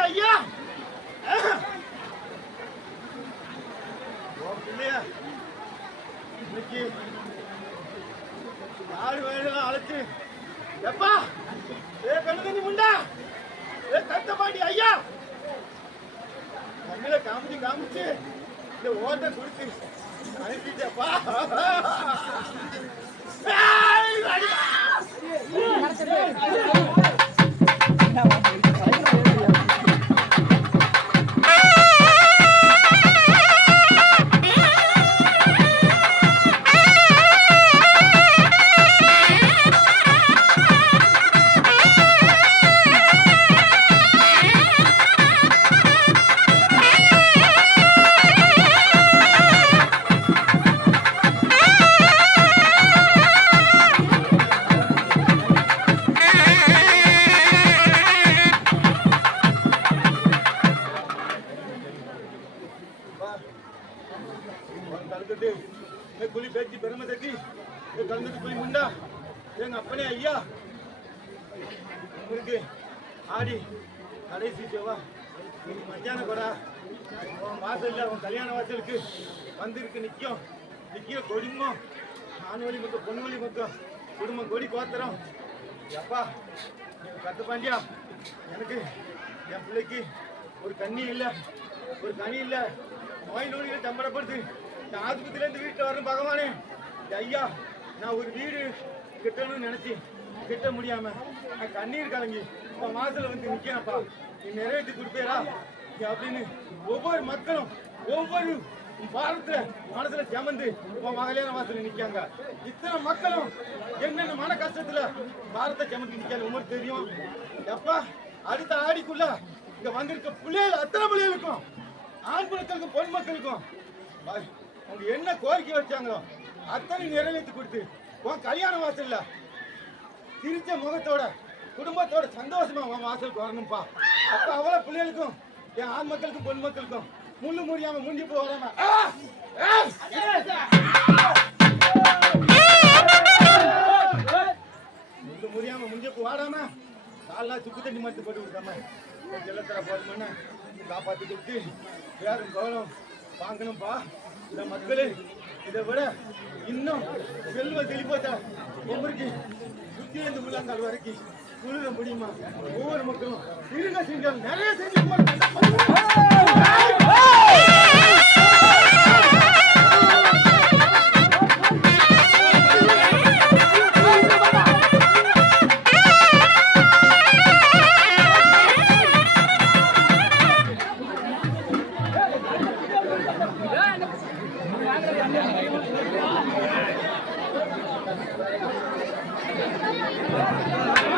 ஐயா இன்னைக்கு நாலு வயதுல அழைச்சு எப்பா ஏ கலிங்கத்து முண்டா ஏ தத்தபாண்டி ஐயா கண்ணில காமிச்சு காமிச்சு இந்த ஓட்ட கொடுத்து அனுப்பிட்டப்பா அடி- கலந்துட்டு குழி பேச்சு பெருமை தட்டி கலந்துட்டு குழி முண்டா எங்க அப்பனே ஐயா உங்களுக்கு ஆடி கடைசி செவ்வா மத்தியானம் மத்தியான கூட உன் வாசல்ல உன் கல்யாண வாசலுக்கு வந்திருக்கு நிற்கும் நிற்கிற கொடுமோ ஆண் வழி பக்கம் பொண்ணு வழி பக்கம் குடும்பம் கொடி கோத்திரம் எப்பா கத்து பாண்டியா எனக்கு என் பிள்ளைக்கு ஒரு கண்ணி இல்லை ஒரு கனி இல்லை நோய் நோய்களை சம்பளப்படுத்து இந்த ஆஸ்பத்திரியிலேருந்து வீட்டில் வரணும் பகவானே. ஐயா நான் ஒரு வீடு கட்டணும்னு நினைச்சி கட்ட முடியாம நான் கண்ணீர் கலங்கி இப்போ மாசத்துல வந்து நிற்கிறேன்ப்பா நீ நிறைவேற்றி கொடுப்பேரா அப்படின்னு ஒவ்வொரு மக்களும் ஒவ்வொரு பாரத்துல மனசுல ஜமந்து உன் மகளிர வாசல நிக்காங்க இத்தனை மக்களும் என்னென்ன மன கஷ்டத்துல பாரத்தை ஜமந்து நிக்காது உங்களுக்கு தெரியும். எப்பா அடுத்த ஆடிக்குள்ள இங்க வந்திருக்க பிள்ளைகள் அத்தனை பிள்ளைகளுக்கும் ஆண் மக்களுக்கும் பொன் மக்களுக்கும் பாய், அவங்க என்ன கோரிக்கை வச்சாங்களோ அத்தனை நிறைவேற்றி கொடுத்து உன் கல்யாண வாசல்ல சிரிச்ச முகத்தோட குடும்பத்தோட சந்தோஷமா உன் வாசலுக்கு வரணும்ப்பா அப்ப அவ்வளோ பிள்ளைகளுக்கும் என் ஆண் மக்களுக்கும் பொன் மக்களுக்கும் முள்ளு முடியாம முண்டி போகாம முள்ளு முடியாம முண்டி போ வாடாம காலெல்லாம் சுக்கு தண்ணி மட்டும் போட்டு கொடுக்காம. ஜலத்தர போதுமான காப்பாத்தி கொடுத்து யாரும் கவனம் வாங்கணும்ப்பா இந்த மக்களே இதை விட இன்னும் செல்வ செழிப்பத்தை உங்களுக்கு சுத்தி உள்ளாங்கால் வரைக்கும் குளிர முடியுமா? ஒவ்வொரு மக்களும் இருங்க செஞ்சால் நிறைய செஞ்சு Thank you.